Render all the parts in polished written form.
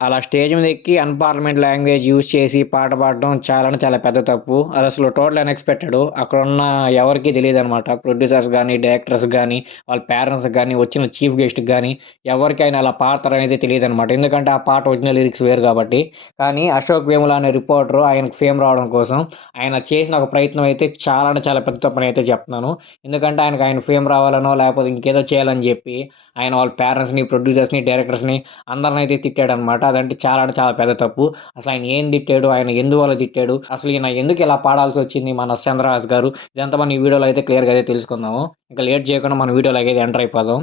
అలా స్టేజ్ మీద ఎక్కి అన్‌పార్లమెంట్ లాంగ్వేజ్ యూజ్ చేసి పాట పాడడం చాలా అంటే చాలా పెద్ద తప్పు. అదసలు టోటల్ అన్‌ఎక్స్‌పెక్టెడ్. అక్కడున్న ఎవరికీ తెలీదనమాట. ప్రొడ్యూసర్స్ గాని, డైరెక్టర్స్ గాని, వాళ్ళ పేరెంట్స్‌కి గాని, వచ్చిన చీఫ్ గెస్ట్‌కి గాని, ఎవరికీ ఆయన అలా పాడతారనేది తెలీదనమాట. ఎందుకంటే ఆ పాట ఒరిజినల్ లిరిక్స్ వేరు కాబట్టి. కానీ అశోక్ వేముల అనే రిపోర్టరు ఆయనకు ఫేమ్ రావడం కోసం ఆయన చేసిన ఒక ప్రయత్నం అయితే చాలా అంటే చాలా పెద్ద తప్పనైతే చెప్తున్నాను. ఎందుకంటే ఆయన ఫేమ్ రావాలనో, లేకపోతే ఇంకేదో చేయాలని జెప్పి ఆయన వాళ్ళ పేరెంట్స్‌ని, ప్రొడ్యూసర్స్‌ని, డైరెక్టర్స్‌ని అందరినైతే తిట్టాడనమాట. అదంటే చాలా అంటే చాలా పెద్ద తప్పు. అసలాయన ఏం తిట్టాడు? ఆయన ఎందువల్ల తిట్టాడు? అసలు ఈయన ఎందుకు ఇలా పాడాల్సొచ్చింది మన చంద్రహాస్ గారు? ఇదంతా మనం ఈ వీడియోలో అయితే క్లియర్‌గా అయితే తెలుసుకుందాము. ఇంకా లేట్ చేయకుండా మన వీడియోలోకి అయితే ఎంటర్ అయిపోదాం.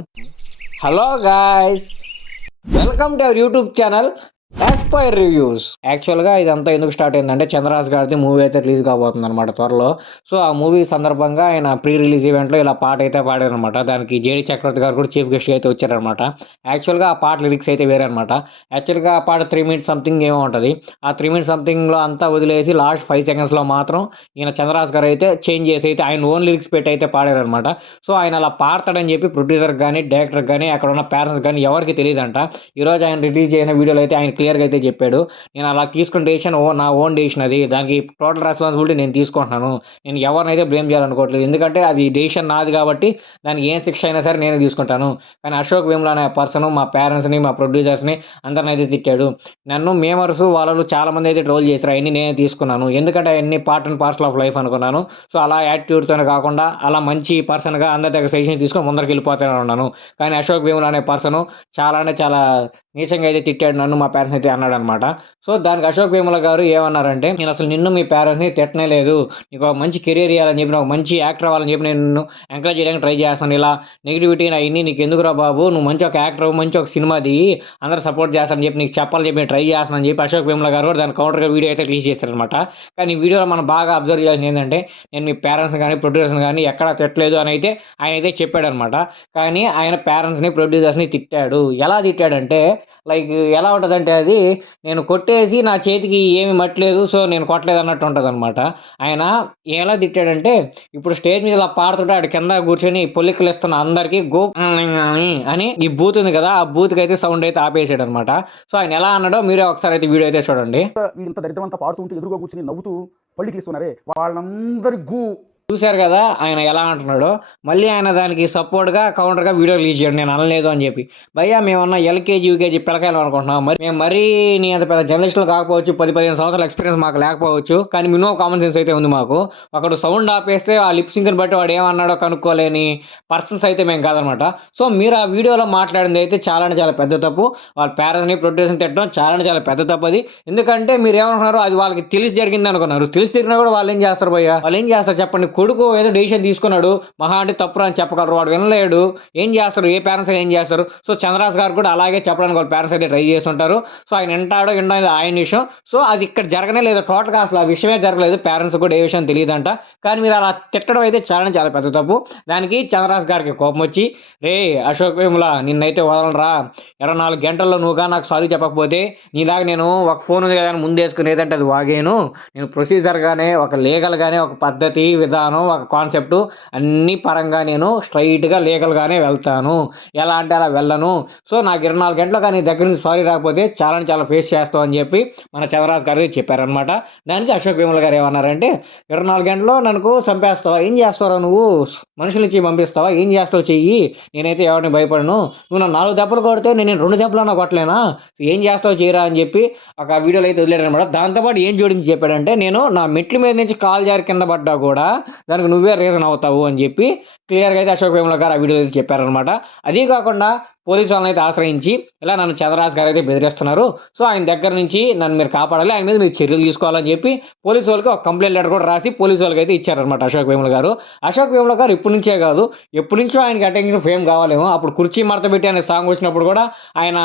Hello guys! Welcome to our YouTube channel aspire reviews. యాక్చువల్‌గా ఇదంతా ఎందుకు స్టార్ట్ అయిందంటే చంద్రహాస్ గారిది మూవీ అయితే రిలీజ్ కాబోతుందనమాట త్వరలో. సో, ఆ మూవీ సందర్భంగా ఆయన ప్రీ రిలీజ్ ఈవెంట్‌లో ఇలా పాట అయితే పాడారనమాట. దానికి జేడీ చక్రవర్తి గారు కూడా చీఫ్ గెస్ట్‌గా అయితే వచ్చారనమాట. యాక్చువల్‌గా ఆ పాట లిరిక్స్ అయితే వేరే అనమాట. యాక్చువల్‌గా ఆ పాట 3 మినిట్స్ సంథింగ్ ఏమో ఉంటది. ఆ 3 మినిట్స్ సంథింగ్‌లో అంతా వదిలేసి లాస్ట్ 5 సెకండ్స్‌లో మాత్రం ఈయన చంద్రహాస్ గారు అయితే చేంజ్ చేసి అయితే ఆయన ఓన్ లిరిక్స్ పెట్టి అయితే పాడారనమాట. సో, ఆయన అలా పాడతాడని చెప్పి ప్రొడ్యూసర్‌కి గాని, డైరెక్టర్‌కి గాని, అక్కడున్న పేరెంట్స్‌కి గాని ఎవరికీ తెలీదంట. ఈరోజు ఆయన రిలీజ్ చేసిన వీడియోలో అయితే ఆయన క్లియర్‌గా అయితే చెప్పాడు. నేను అలా తీసుకున్న డెసిషన్ నా ఓన్ డెసిషన్ అది. దానికి టోటల్ రెస్పాన్సిబిలిటీ నేను తీసుకుంటున్నాను. నేను ఎవరినైతే బ్లేమ్ చేయాలనుకోవట్లేదు. ఎందుకంటే అది డెసిషన్ నాది కాబట్టి దానికి ఏం శిక్ష అయినా సరే నేనే తీసుకుంటాను. కానీ అశోక్ వేముల అనే పర్సన్ మా పేరెంట్స్‌ని, మా ప్రొడ్యూసర్స్‌ని అందరినైతే తిట్టాడు. నన్ను మేమర్స్ వాళ్ళు చాలామంది అయితే ట్రోల్ చేసారు. అయన్నీ నేనే తీసుకున్నాను. ఎందుకంటే అయన్నీ part and parcel of life అనుకున్నాను. సో, అలా యాటిట్యూడ్‌తోనే కాకుండా అలా మంచి పర్సన్‌గా అందరి దగ్గర సజెషన్ తీసుకొని ముందరికెళ్ళిపోతూనే ఉన్నాను. కానీ అశోక్ వేముల అనే పర్సను చాలా అంటే చాలా నీచంగా అయితే తిట్టాడు నన్ను, మా పేరెంట్స్‌ని అయితే అన్నాడనమాట. సో, దానికి అశోక్ వేముల గారు ఏమన్నారంటే, "నేనసలు నిన్ను, మీ పేరెంట్స్‌ని తిట్టనే లేదు. నీకు ఒక మంచి కెరియర్ ఇయ్యాలని చెప్పి, ఒక మంచి యాక్టర్ అవ్వాలని చెప్పి నేను నిన్ను ఎంకరేజ్ చేయడానికి ట్రై చేస్తున్నాను. ఇలా నెగటివిటీ అయన్నీ నీకెందుకురా బాబు! నువ్వు మంచి ఒక యాక్టర్ అవ్వు, మంచి ఒక సినిమా తీయి. అందరూ సపోర్ట్ చేస్తారని చెప్పి నీకు చెప్పాలని చెప్పి నేను ట్రై చేస్తున్నాను" అని చెప్పి అశోక్ వేముల గారు కూడా దానికి కౌంటర్‌గా వీడియో అయితే రిలీజ్ చేశారనమాట. కానీ ఈ వీడియోలో మనం బాగా అబ్జర్వ్ చేయాల్సింది ఏందంటే, నేను మీ పేరెంట్స్‌ని గాని, ప్రొడ్యూసర్స్‌ని గాని ఎక్కడా తిట్టలేదు అనైతే ఆయనైతే చెప్పాడనమాట. కానీ ఆయన పేరెంట్స్‌ని, ప్రొడ్యూసర్స్‌ని తిట్టాడు. ఎలా తిట్టాడంటే లైక్ ఎలా ఉంటదంటే అది, నేను కొట్టేసి నా చేతికి ఏమి మట్లేదు. సో, నేను కొట్టలేదన్నట్టు ఉంటదనమాట. ఆయన ఎలా తిట్టాడంటే, ఇప్పుడు స్టేజ్ మీద ఇలా పాడుతుంటే ఆడు కింద కూర్చొని పొల్లికలిస్తున్న అందరికి అని ఈ బూత్ ఉంది కదా! ఆ బూత్‌కైతే సౌండ్ అయితే ఆపేసాడనమాట. సో, ఆయన ఎలా అన్నాడో మీరే ఒకసారి అయితే వీడియో అయితే చూడండి. వీళ్ళంత దరిద్రమంతా పాడుతూ ఉంటే ఎదురుగా కూర్చొని నవ్వుతూ పళ్ళికిలిస్తున్నారే వాళ్ళందరి చూసారు గదా! ఆయన ఎలా అంటున్నాడో. మళ్ళీ ఆయన దానికి సపోర్ట్‌గా, కౌంటర్‌గా వీడియో రిలీజ్ చేయడం నేను అనలేదు అని జెప్పి. భయ్యా మేమన్నా ఎల్‌కేజీ, యూకేజీ పిల్లకాయలం అనుకుంటున్నావా? మేము మరీ నీ అంత పెద్ద జర్నలిస్టులు కాకపోవచ్చు. 10, 15 సంవత్సరాల ఎక్స్‌పీరియన్స్ మాకు లేకపోవచ్చు. కానీ మినిమమ్ కామన్ సెన్స్ అయితే ఉంది మాకు. ఒకడు సౌండ్ ఆపేస్తే ఆ లిప్ సింక్‌ని బట్టి వాడు ఏమన్నాడో కనుక్కోలేని పర్సన్స్ అయితే మేము కాదనమాట. సో, మీరు ఆ వీడియోలో మాట్లాడిందైతే చాలా అంటే చాలా పెద్ద తప్పు. వాళ్ళ పేరెంట్స్‌ని, ప్రొడ్యూసర్‌ని తిట్టడం చాలా అంటే చాలా పెద్ద తప్పది. ఎందుకంటే మీరేమనుకున్నారు అది వాళ్ళకి తెలిసి జరిగిందనుకున్నారు. తెలిసి జరిగినా గూడా వాళ్ళేం జేస్తారు భయ్యా? వాళ్ళేం జేస్తారు చెప్పండి? కొడుకు ఏదో డెసిషన్ తీసుకున్నాడు. మహా అంటే తప్పురా అని చెప్పగలరు. వాడు వినలేడు. ఏం జేస్తారు? ఏ పేరెంట్స్ అయినా ఏం జేస్తారు? సో, చంద్రహాస్ గారు కూడా అలాగే చెప్పడానికి వాళ్ళ పేరెంట్స్ అయితే ట్రై చేసుంటారు. సో, ఆయన వింటాడో వినడో అనేది ఆయన విషయం. సో, అది ఇక్కడ జరగనే లేదు. టోటల్‌గా అసలు ఆ విషయమే జరగలేదు. పేరెంట్స్‌కి కూడా ఏ విషయం తెలీదంట. కానీ మీరు అలా తిట్టడం అయితే చాలా అంటే చాలా పెద్ద తప్పు. దానికి చంద్రహాస్ గారికి కోపమొచ్చి, "రేయ్! అశోక్ వేముల నిన్నైతే వదలనురా. 24 గంటల్లో నువ్వు గాని నాకు సారీ చెప్పకపోతే నీలాగా నేను ఒక ఫోన్ ఉంది గదా అని ముందేసుకొని ఏదంటే అది వాగాను. నేను ప్రొసీజర్‌గానే ఒక లీగల్‌గానే ఒక పద్ధతి, విధానం, ఒక కాన్సెప్టు అన్ని పరంగా నేను స్ట్రెయిట్‌గా లీగల్‌గానే వెళ్తాను. ఎలా అంటే అలా వెళ్ళను. సో, నాకు 24 గంటల్లో గాని నీ దగ్గర నుంచి సారీ రాకపోతే చాలా అంటే చాలా ఫేస్ చేస్తావు అని చెప్పి మన చంద్రరాజు గారు చెప్పారనమాట. దానికి అశోక్ వేముల గారు ఏమన్నారంటే, 24 గంటల్లో నన్ను చంపేస్తావా? ఏం చేస్తావురా నువ్వు? మనుషులనిచ్చి పంపిస్తావా? ఏం చేస్తావో చెయ్యి. నేనైతే ఎవరిని భయపడను. నువ్వు నన్ను 4 దెబ్బలు కొడితే నేను 2 దెబ్బలన్నా కొట్టలేనా? ఏం చేస్తావో చెయ్యరా అని చెప్పి ఒక వీడియోలో అయితే వదిలాడనమాట. దాంతో పాటు ఏం జోడించి చెప్పాడంటే, నేను నా మెట్ల మీద నుంచి కాలు జారి కింద పడ్డా గూడా దానికి నువ్వే రీజన్ అవుతావు అని జెప్పి క్లియర్‌గా అయితే అశోక్ వేముల గారు ఆ వీడియోలో అయితే చెప్పారనమాట. అదీ కాకుండా పోలీసు వాళ్ళనైతే ఆశ్రయించి, ఇలా నన్ను చంద్రరాజు గారైతే బెదిరిస్తున్నారు. సో, ఆయన దగ్గర నుంచి నన్ను మీరు కాపాడాలి. ఆయన మీద మీరు చర్యలు తీసుకోవాలని జెప్పి పోలీసు వాళ్ళకి ఒక కంప్లెయింట్ లెటర్ కూడా రాసి పోలీసు వాళ్ళకైతే ఇచ్చారనమాట అశోక్ వేముల గారు. అశోక్ వేముల గారు ఇప్పటి నుంచే గాదు, ఎప్పటినుంచో ఆయనకి అటెన్షన్, ఫేమ్ కావాలేమో. అప్పుడు 'కుర్చీ మడతబెట్టి' అనే సాంగ్ వచ్చినప్పుడు కూడా ఆయన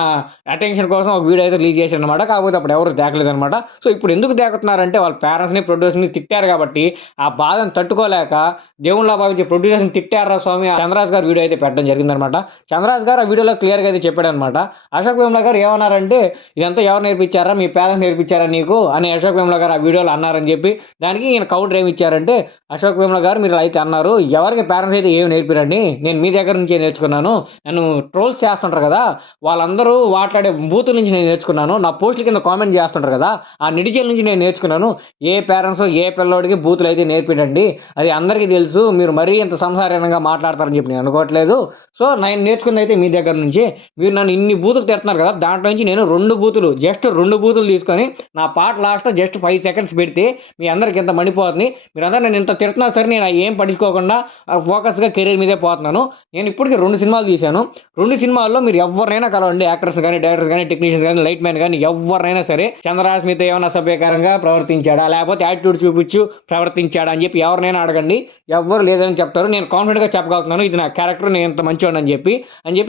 అటెన్షన్ కోసం ఒక వీడియో అయితే రిలీజ్ చేశారనమాట. కాకపోతే అప్పుడు ఎవరు దేకలేదనమాట. సో, ఇప్పుడు ఎందుకు దేకుతున్నారంటే వాళ్ళ పేరెంట్స్‌ని, ప్రొడ్యూసర్‌ని తిట్టారు కాబట్టి, ఆ బాధను తట్టుకోలేక దేవుడిలా భావించే ప్రొడ్యూసర్స్‌ని తిట్టారురా స్వామి చంద్రరాజు గారు వీడియో అయితే పెట్టడం జరిగిందనమాట. చంద్రరాజు గారు ఆ వీడియోలో వీడియోలో క్లియర్‌గా అయితే చెప్పాడనమాట. అశోక్ వేముల గారు ఏమన్నారంటే, "ఇదంతా ఎవరు నేర్పించారా? మీ పేరెంట్స్ నేర్పించారా నీకు?" అని అశోక్ వేముల గారు ఆ వీడియోలో అన్నారని చెప్పి, దానికి ఈయన కౌంటర్ ఏమి ఇచ్చారంటే, "అశోక్ వేముల గారు మీరు అయితే అన్నారు. ఎవరికి పేరెంట్స్ అయితే ఏమి నేర్పిరండి. నేను మీ దగ్గర నుంచే నేర్చుకున్నాను. నన్ను ట్రోల్స్ చేస్తుంటారు కదా! వాళ్ళందరూ మాట్లాడే బూతుల నుంచి నేను నేర్చుకున్నాను. నా పోస్ట్‌ల కింద కామెంట్ చేస్తుంటారు కదా! ఆ నిడిజేల నుంచి నేను నేర్చుకున్నాను. ఏ పేరెంట్స్ ఏ పిల్లోడికి బూతులైతే నేర్పియడండి. అది అందరికీ తెలుసు. మీరు మరీ ఇంత సంసారహీనంగా మాట్లాడతారని చెప్పి నేను అనుకోవట్లేదు. సో, నేను నేర్చుకుందైతే మీ దగ్గర నుంచి. మీరు నన్ను ఇన్ని బూతులు తిడుతున్నారు కదా! దాంట్లో నుంచి నేను 2 బూతులు జస్ట్ 2 బూతులు తీసుకొని నా పాట లాస్ట్‌లో జస్ట్ 5 సెకండ్స్ పెడితే మీ అందరికి ఇంత మండిపోతుంది. మీరందరూ నన్ను ఇంత తిడుతున్నా సరే నేను అయి ఏం పట్టించుకోకుండా ఫోకస్‌గా కెరీర్ మీదే పోతున్నాను. నేను ఇప్పటికి 2 సినిమాలు తీశాను. 2 సినిమాల్లో మీరు ఎవ్వరినైనా కలవండి. యాక్టర్స్ గాని, డైరెక్టర్స్ గాని, టెక్నీషియన్స్ గాని, లైట్ మ్యాన్ గాని ఎవ్వరైనా సరే చంద్రహాస్ మీతో ఏమన్నా అసభ్యకరంగా ప్రవర్తించాడా? లేకపోతే యాటిట్యూడ్ చూపించు ప్రవర్తించాడా? అని చెప్పి ఎవరినైనా అడగండి. ఎవ్వరు లేదని చెప్తారు. నేను కాన్ఫిడెంట్‌గా చెప్పగలుగుతున్నాను. ఇది నా క్యారెక్టర్. నేను ఇంత మంచోడిని అని చెప్పి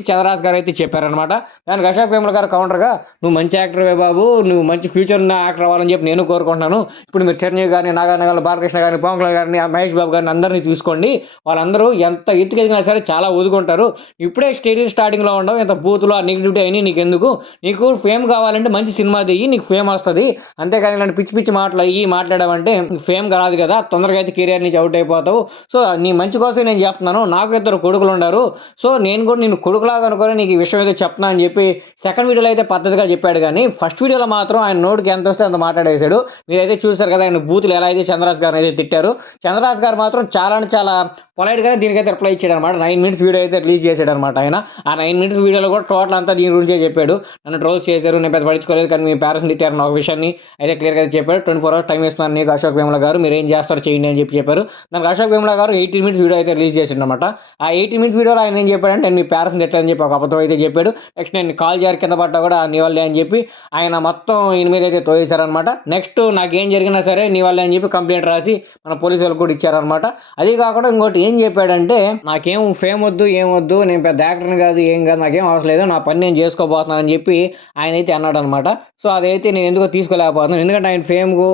చంద్రహాస్ గారైతే చెప్పారనమాట. దానికి అశోక్ వేముల గారు కౌంటర్‌గా "నువ్వు మంచి యాక్టర్‌వే బాబు. నువ్వు మంచి ఫ్యూచర్ ఉన్న యాక్టర్ అవ్వాలని చెప్పి నేను కోరుకుంటున్నాను. ఇప్పుడు మీరు చిరంజీవి గారిని, నాగార్జున గారిని, బాలకృష్ణ గారిని, పవన్ కళ్యాణ్ గారిని, మహేష్ బాబు గారిని అందరిని తీసుకోండి. వాళ్ళందరూ ఎంత ఎత్తుకెదిగినా సరే చాలా ఒదుగుంటారు. ఇప్పుడే స్టార్టింగ్‌లో ఉండవు. ఇంత బూతులు, ఆ నెగటివిటీ అయన్నీ నీకెందుకు? నీకు ఫేమ్ కావాలంటే మంచి సినిమా తీయి. నీకు ఫేమ్ వస్తది. అంతేగాని ఇలాంటి పిచ్చి పిచ్చి మాటలు అయ్యి మాట్లాడావంటే ఫేమ్ రాదు కదా! తొందరగా అయితే కెరియర్ నుంచి ఔట్ అయిపోతావు. సో, నీ మంచి కోసమే నేను చెప్తున్నాను. నాకు 2 కొడుకులుండారు. సో, నేను కూడా నిన్ను కొడుకులాగా అనుకోని నీకు ఈ విషయం అయితే చెప్తున్నా" అని చెప్పి సెకండ్ వీడియోలో అయితే పద్ధతిగా చెప్పాడు గానీ, ఫస్ట్ వీడియోలో మాత్రం ఆయన నోటికి ఎంతొస్తే అంత మాట్లాడేసాడు. మీరైతే చూసారు కదా! ఆయన బూతులు ఎలా అయితే చంద్రహాస్ గారినైతే తిట్టారు. చంద్రహాస్ గారు మాత్రం చాలా అంటే చాలా పొలైట్‌గానే దీనికైతే రిప్లై ఇచ్చాడనమాట. 9 మినిట్స్ వీడియో అయితే రిలీజ్ చేసాడనమాట ఆయన. ఆ 9 మినిట్స్ వీడియోలో కూడా టోటల్ అంతా దీని గురించే చెప్పాడు. నన్ను ట్రోల్స్ చేశారు. నేను పెద్ద పట్టించుకోలేదు. కానీ మీ పేరెంట్స్‌ని తిట్టారన్న ఒక విషయాన్ని అయితే క్లియర్‌గా అయితే చెప్పాడు. 24 అవర్స్ టైమ్ ఇస్తున్నాను నీకు అశోక్ వేముల గారు. మీరేం చేస్తారో చేయండి అని చెప్పి చెప్పారు. దానికి అశోక్ వేముల గారు 18 మినిట్స్ వీడియో అయితే రిలీజ్ చేసిండనమాట. ఆ 18 మినిట్స్ వీడియోలో ఆయన ఏం చెప్పాడంటే, నేను మీ పేరెంట్స్‌ని తిట్టానని చెప్పి ఒక అబద్ధం అయితే చెప్పాడు. నెక్స్ట్ నేను కాలు జారి కింద పడ్డా కూడా నీ వల్లే అని చెప్పి ఆయన మొత్తం ఈయన మీద అయితే తోసేశారనమాట. నెక్స్ట్ నాకేం జరిగినా సరే నీ వల్లే అని చెప్పి కంప్లెయింట్ రాసి మన పోలీసు వాళ్ళకి కూడా ఇచ్చారనమాట. అదీ కాకుండా ఇంకోటి ఏం చెప్పాడంటే, నాకేం ఫేమ్ వద్దు, ఏం వద్దు. నేను పెద్ద యాక్టర్‌ని కాదు, ఏం కాదు. నాకేం అవసరం లేదు. నా పని నేను చేసుకోబోతున్నానని చెప్పి ఆయనైతే అన్నాడనమాట. సో, అదైతే నేను ఎందుకో తీసుకోలేకపోతున్నాను. ఎందుకంటే ఆయన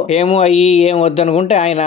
ఫేము అయ్యి ఏం వద్దనుకుంటే ఆయన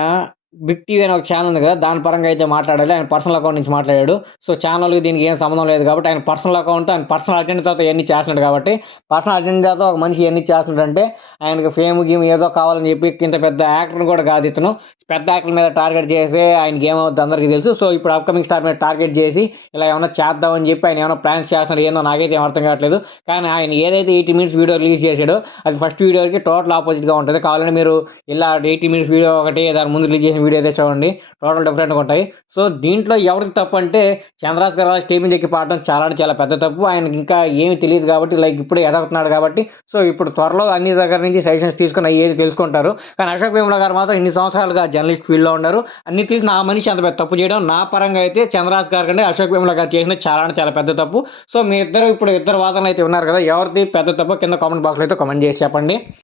బిగ్ టీవీ అనే ఒక ఛానెల్ ఉంది కదా! దాని పరంగా అయితే మాట్లాడాలి. ఆయన పర్సనల్ అకౌంట్ నుంచి మాట్లాడాడు. సో, ఛానెల్‌కి దీనికి ఏం సంబంధం లేదు కాబట్టి ఆయన పర్సనల్ అకౌంట్, ఆయన పర్సనల్ అజెండాతో ఇయన్నీ చేస్తున్నాడు కాబట్టి, పర్సనల్ అజెండాతో ఒక మనిషి ఇయన్నీ చేస్తున్నాడంటే ఆయనకి ఫేమ్, గీమ్ ఏదో కావాలని చెప్పి ఇంత పెద్ద యాక్టర్‌ని కూడా కాదు ఇతను. పెద్ద యాక్టర్ల మీద టార్గెట్ చేసి ఆయనకి ఏమవుద్దో అందరికీ తెలుసు. సో, ఇప్పుడు అప్‌కమింగ్ స్టార్ మీద టార్గెట్ చేసి ఇలా ఏమన్నా చేద్దామని చెప్పి ఆయన ఏమన్నా ప్రాంక్స్ చేస్తున్నాడో ఏందో నాకైతే ఏం అర్థం కావట్లేదు. కానీ ఆయన ఏదైతే 80 మినిట్స్ వీడియో రిలీజ్ చేసాడో అది ఫస్ట్ వీడియోకి టోటల్ ఆపోజిట్‌గా ఉంటది. కావాలంటే మీరు ఇలా 80 మినిట్స్ వీడియో ఒకటి, దాని ముందు రిలీజ్ చేసిన వీడియో అయితే చూడండి. టోటల్ డిఫరెంట్‌గా ఉంటాయి. సో, దీంట్లో ఎవరిది తప్పంటే చంద్రహాస్ గారు అలా స్టేజ్ మీద ఎక్కి పాడడం చాలా అంటే చాలా పెద్ద తప్పు. ఆయనకి ఇంకా ఏమి తెలీదు కాబట్టి లైక్ ఇప్పుడే ఎదుగుతున్నాడు కాబట్టి, సో, ఇప్పుడు త్వరలో అన్ని దగ్గర నుంచి సజెషన్స్ తీసుకొని అయ్యి ఏది తెలుసుకుంటారు. కానీ అశోక్ వేముల గారు మాత్రం ఇన్ని సంవత్సరాలుగా జర్నలిస్ట్ ఫీల్డ్‌లో ఉన్నారు. అన్ని తెలిసి నా మనిషి అంత పెద్ద తప్పు చేయడం నా పరంగా అయితే చంద్రహాస్ గారి కంటే అశోక్ వేముల గారు చేసినది చాలా అంటే చాలా పెద్ద తప్పు. సో, మీ ఇద్దరు ఇప్పుడు ఇద్దరు వాదనలు అయితే ఉన్నారు కదా! ఎవరిది పెద్ద తప్పో కింద కామెంట్ బాక్స్‌లో అయితే కామెంట్ చేసి చెప్పండి.